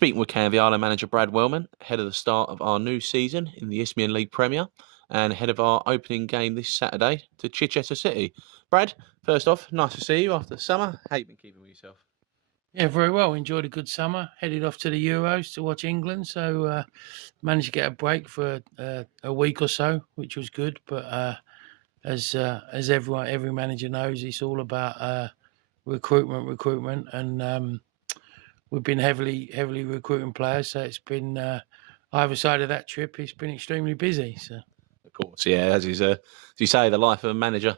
Speaking with Canvey, Island manager Brad Wellman, ahead of the start of our new season in the Isthmian League Premier and ahead of our opening game this Saturday to Chichester City. Brad, first off, nice to see you after the summer. How you been keeping with yourself? Yeah, very well. Enjoyed a good summer. Headed off to the Euros to watch England, so managed to get a break for a week or so, which was good. But as every manager knows, it's all about recruitment, and we've been heavily recruiting players. So it's been either side of that trip. It's been extremely busy. So. Of course, yeah, as you say, the life of a manager.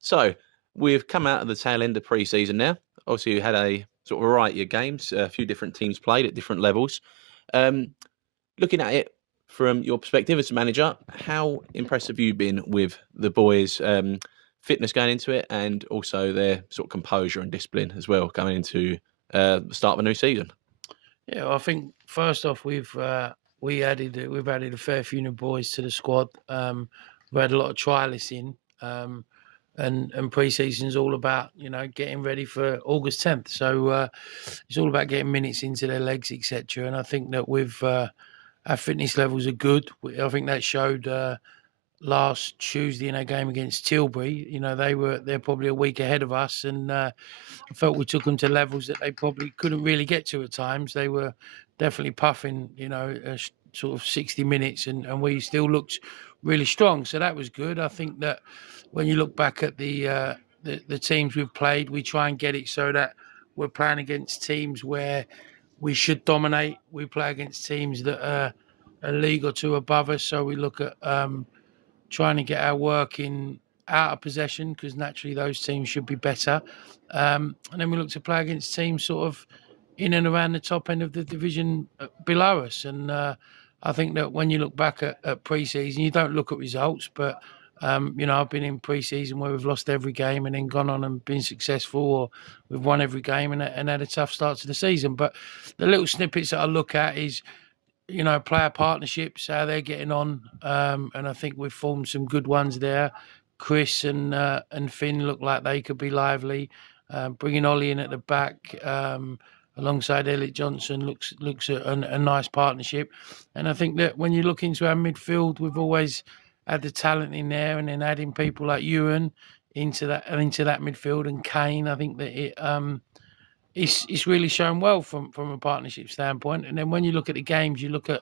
So we've come out of the tail end of pre-season now. Obviously, we had a sort of variety of games. A few different teams played at different levels. Um, Looking at it from your perspective as a manager, how impressed have you been with the boys' fitness going into it, and also their sort of composure and discipline as well going into the start of a new season? Yeah, well, I think first off, we've added a fair few new boys to the squad. We've had a lot of trialists in, and pre-season's all about getting ready for August 10th. So it's all about getting minutes into their legs, etc. And I think that our fitness levels are good. I think that showed last Tuesday in our game against Tilbury. They're probably a week ahead of us, and I felt we took them to levels that they probably couldn't really get to at times. They were definitely puffing, sort of 60 minutes, and we still looked really strong. So that was good. I think that when you look back at the teams we've played, we try and get it so that we're playing against teams where we should dominate. We play against teams that are a league or two above us. So we look at trying to get our work in out of possession, because naturally those teams should be better. And then we look to play against teams sort of in and around the top end of the division below us. And I think that when you look back at pre-season, you don't look at results, but I've been in pre-season where we've lost every game and then gone on and been successful, or we've won every game and had a tough start to the season. But the little snippets that I look at is, player partnerships, how they're getting on. And I think we've formed some good ones there. Chris and Finn look like they could be lively. Bringing Ollie in at the back alongside Elliot Johnson looks a nice partnership. And I think that when you look into our midfield, we've always had the talent in there, and then adding people like Ewan into that midfield and Kane, I think that it's really shown well from a partnership standpoint. And then when you look at the games, you look at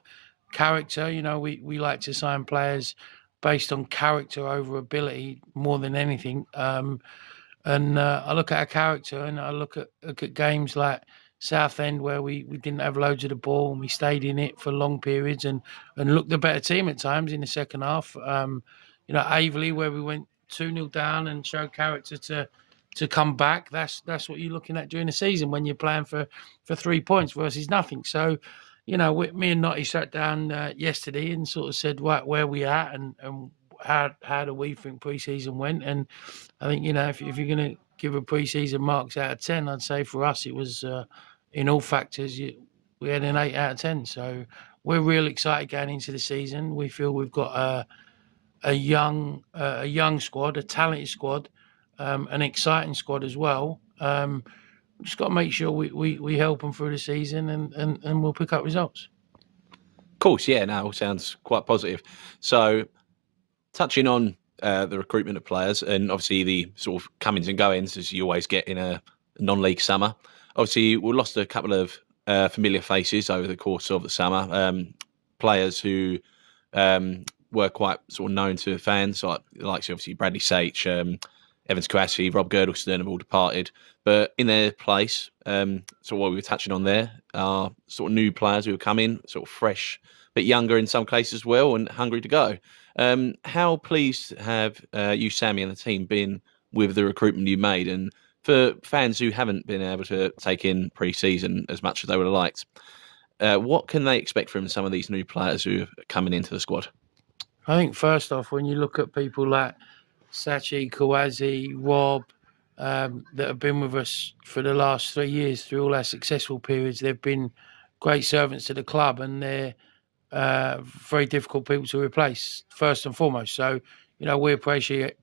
character. We like to sign players based on character over ability more than anything. And I look at our character, and I look at games like Southend, where we didn't have loads of the ball and we stayed in it for long periods and looked the better team at times in the second half. Averley, where we went 2-0 down and showed character to come back. That's what you're looking at during the season when you're playing for 3 points versus nothing. So, me and Notty sat down yesterday and sort of said, right, where we at, and how do we think pre-season went. And I think, if you're going to give a pre-season marks out of 10, I'd say for us it was in all factors we had an 8 out of 10. So we're real excited going into the season. We feel we've got a young squad, a talented squad, an exciting squad as well. Just got to make sure we help them through the season, and we'll pick up results. Of course, yeah, no, all sounds quite positive. So touching on the recruitment of players, and obviously the sort of comings and goings as you always get in a non-league summer. Obviously, we lost a couple of familiar faces over the course of the summer. Players who were quite sort of known to fans, like obviously Bradley Sage, Evans Kouassi, Rob Girdleston have all departed. But in their place, so what we were touching on there are sort of new players who have come in, sort of fresh, but younger in some cases as well, and hungry to go. How pleased have you, Sammy, and the team been with the recruitment you made? And for fans who haven't been able to take in pre-season as much as they would have liked, what can they expect from some of these new players who are coming into the squad? I think first off, when you look at people like Sachi, Kawazi, Rob, that have been with us for the last 3 years through all our successful periods, they've been great servants to the club, and they're very difficult people to replace, first and foremost. So, we appreciate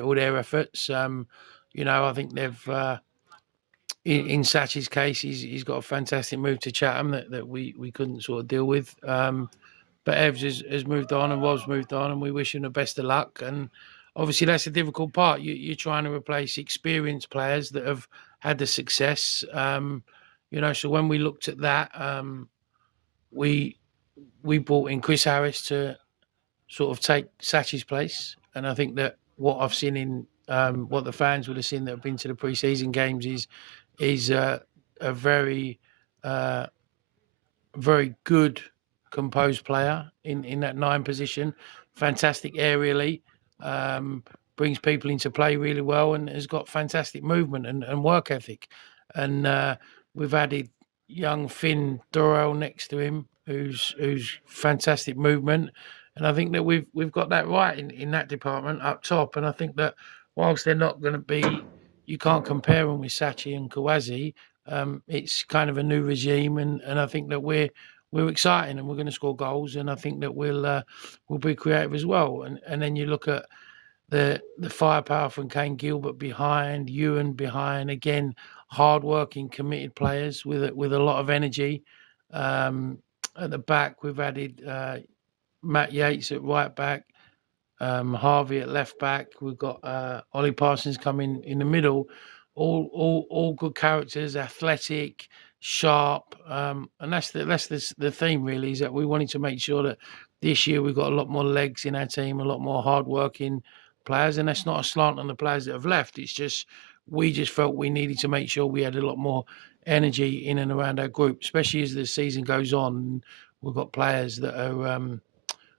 all their efforts. I think in Satch's case, he's got a fantastic move to Chatham that we couldn't sort of deal with. But Evs has moved on and Rob's moved on, and we wish him the best of luck. And obviously, that's the difficult part. You're trying to replace experienced players that have had the success. So when we looked at that, we brought in Chris Harris to sort of take Satch's place. And I think that what I've seen in what the fans would have seen that have been to the pre-season games is a very very good composed player in that 9 position. Fantastic aerially, brings people into play really well, and has got fantastic movement and work ethic. And we've added young Finn Dorrell next to him, who's fantastic movement. And I think that we've got that right in that department up top. And I think that whilst they're not going to be, you can't compare them with Sachi and Kawazi. It's kind of a new regime, and I think that we're exciting, and we're going to score goals, and I think that we'll be creative as well. And then you look at the firepower from Kane Gilbert behind, Ewan behind, again, hard-working, committed players with a lot of energy. At the back, we've added Matt Yates at right back, Harvey at left back. We've got Ollie Parsons coming in the middle. All good characters, athletic, sharp, and that's the theme really. Is that we wanted to make sure that this year we've got a lot more legs in our team, a lot more hard-working players, and that's not a slant on the players that have left. It's just we just felt we needed to make sure we had a lot more energy in and around our group, especially as the season goes on. We've got players that are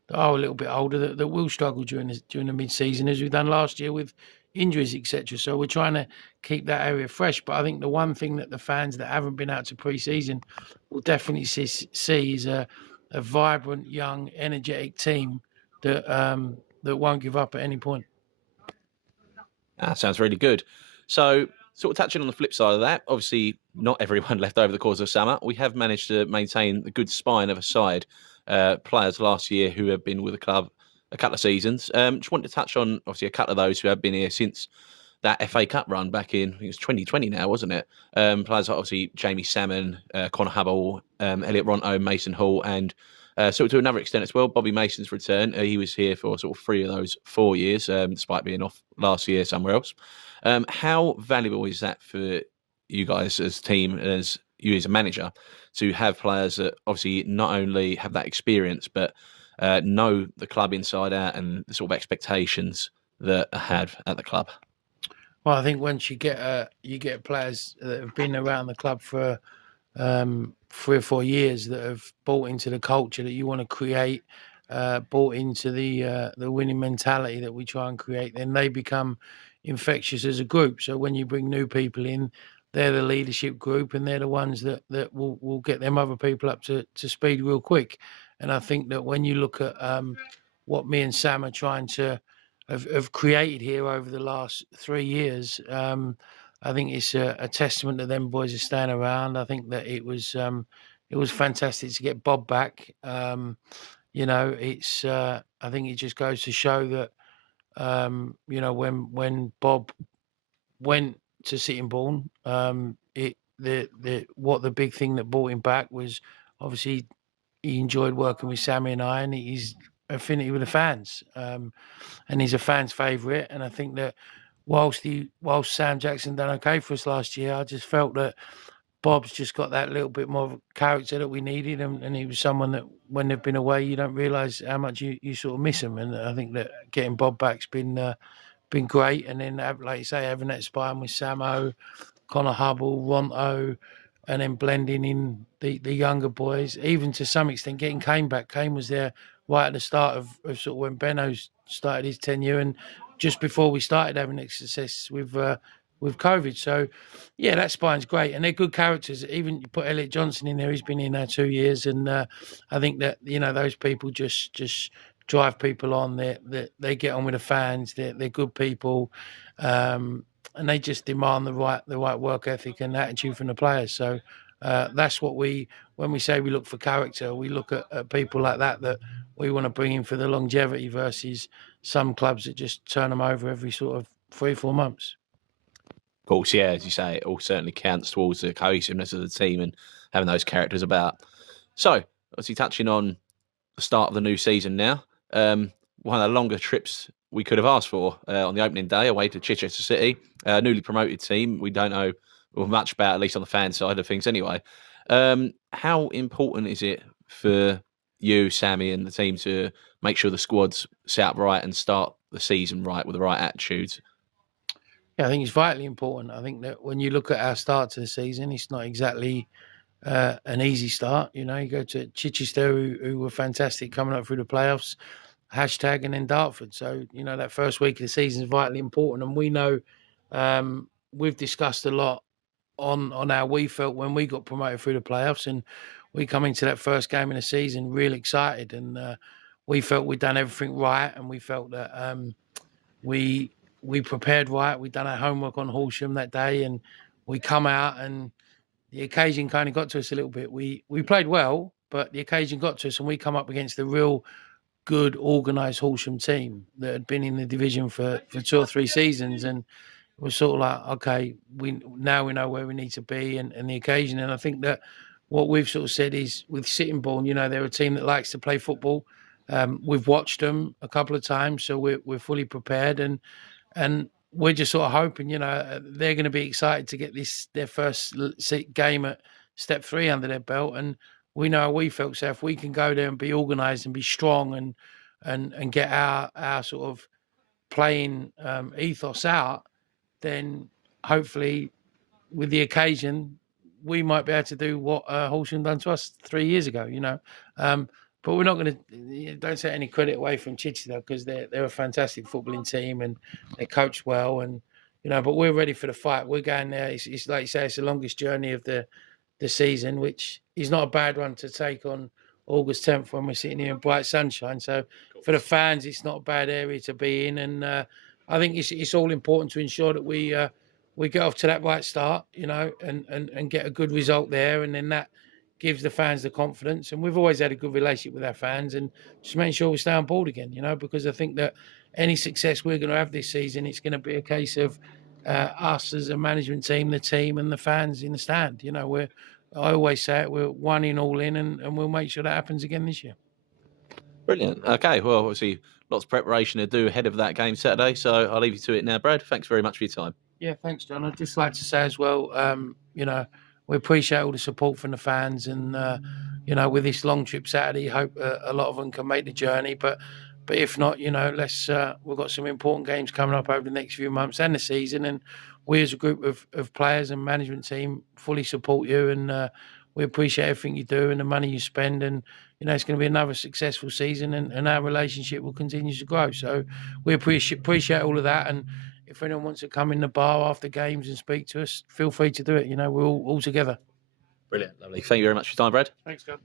a little bit older that will struggle during the mid-season, as we've done last year with injuries, etc. So we're trying to keep that area fresh. But I think the one thing that the fans that haven't been out to pre-season will definitely see is a vibrant, young, energetic team that won't give up at any point. That sounds really good. So, sort of touching on the flip side of that, obviously not everyone left over the course of summer. We have managed to maintain a good spine of a side. Players last year who have been with the club a couple of seasons. Just wanted to touch on obviously a couple of those who have been here since that FA Cup run back in, I think it was 2020 now, wasn't it? Players like obviously Jamie Salmon, Connor Hubble, Elliot Ronto, Mason Hall, and so to another extent as well, Bobby Mason's return. He was here for sort of 3 of those 4 years, despite being off last year somewhere else. How valuable is that for you guys as a team, as you as a manager, to have players that obviously not only have that experience, but know the club inside out and the sort of expectations that are had at the club? Well, I think once you get players that have been around the club for 3 or 4 years that have bought into the culture that you want to create, bought into the winning mentality that we try and create, then they become infectious as a group. So when you bring new people in, they're the leadership group, and they're the ones that will get them other people up to speed real quick. And I think that when you look at what me and Sam are trying to have created here over the last 3 years, I think it's a testament to them boys are staying around. I think that it was fantastic to get Bob back. It's I think it just goes to show that when Bob went to Sittingbourne, the big thing that brought him back was obviously he enjoyed working with Sammy and I, and he's affinity with the fans, and he's a fan's favourite. And I think that whilst Sam Jackson done okay for us last year, I just felt that Bob's just got that little bit more character that we needed, and he was someone that when they've been away, you don't realise how much you sort of miss him. And I think that getting Bob back's been great. And then, like you say, having that spine with Samo, Connor Hubble, Ronto, and then blending in the younger boys, even to some extent getting Kane back. Kane was there right at the start of sort of when Benno started his tenure, and just before we started having success with COVID. So, yeah, that spine's great, and they're good characters. Even you put Elliot Johnson in there; he's been in there 2 years, and I think that those people just drive people on. They get on with the fans. They're good people, and they just demand the right work ethic and attitude from the players. So that's what when we say we look for character, we look at people like that we want to bring in for the longevity versus some clubs that just turn them over every sort of 3 or 4 months. Of course, yeah, as you say, it all certainly counts towards the cohesiveness of the team and having those characters about. So, obviously, touching on the start of the new season now, one of the longer trips we could have asked for on the opening day away to Chichester City, newly promoted team. We don't know much about, at least on the fan side of things anyway. How important is it for you, Sammy, and the team to make sure the squad's set up right and start the season right with the right attitudes? Yeah, I think it's vitally important. I think that when you look at our start to the season, it's not exactly an easy start. You know, you go to Chichester, who were fantastic coming up through the playoffs, hashtag, and then Dartford. So, you know, that first week of the season is vitally important. And we know we've discussed a lot on how we felt when we got promoted through the playoffs. And we come into that first game of the season real excited. And we felt we'd done everything right. And we felt that we we prepared right. We'd done our homework on Horsham that day. And we come out and the occasion kind of got to us a little bit. We played well, but the occasion got to us, and we come up against a real good, organised Horsham team that had been in the division for 2 or 3 seasons, and it was sort of like, okay, we know where we need to be, and the occasion. And I think that what we've sort of said is with Sittingbourne, you know, they're a team that likes to play football. We've watched them a couple of times, so we're fully prepared, and we're just sort of hoping, you know, they're going to be excited to get their first game at step 3 under their belt, and we know how we felt. So if we can go there and be organised and be strong and get our sort of playing ethos out, then hopefully with the occasion we might be able to do what Horsham done to us 3 years ago. You know, but we're not going to don't take any credit away from Chichester because they're a fantastic footballing team and they're coached well, and you know. But we're ready for the fight. We're going there. It's like you say, it's the longest journey of the season, which is not a bad one to take on August 10th when we're sitting here in bright sunshine. So for the fans, it's not a bad area to be in, and I think it's all important to ensure that we get off to that right start, you know, and get a good result there, and then that gives the fans the confidence. And we've always had a good relationship with our fans, and just making sure we stay on board again, you know, because I think that any success we're going to have this season, it's going to be a case of us as a management team, the team, and the fans in the stand. You know, I always say it, we're one in, all in, and we'll make sure that happens again this year. Brilliant. Okay, well, obviously, lots of preparation to do ahead of that game Saturday. So I'll leave you to it now, Brad. Thanks very much for your time. Yeah, thanks, John. I'd just like to say as well, you know, we appreciate all the support from the fans, and you know, with this long trip Saturday, hope a lot of them can make the journey. But if not, you know, we've got some important games coming up over the next few months and the season, and we as a group of players and management team fully support you, and we appreciate everything you do and the money you spend, and you know, it's going to be another successful season, and our relationship will continue to grow. So we appreciate all of that, and if anyone wants to come in the bar after games and speak to us, feel free to do it. You know, we're all together. Brilliant. Lovely. Thank you very much for your time, Brad. Thanks, God.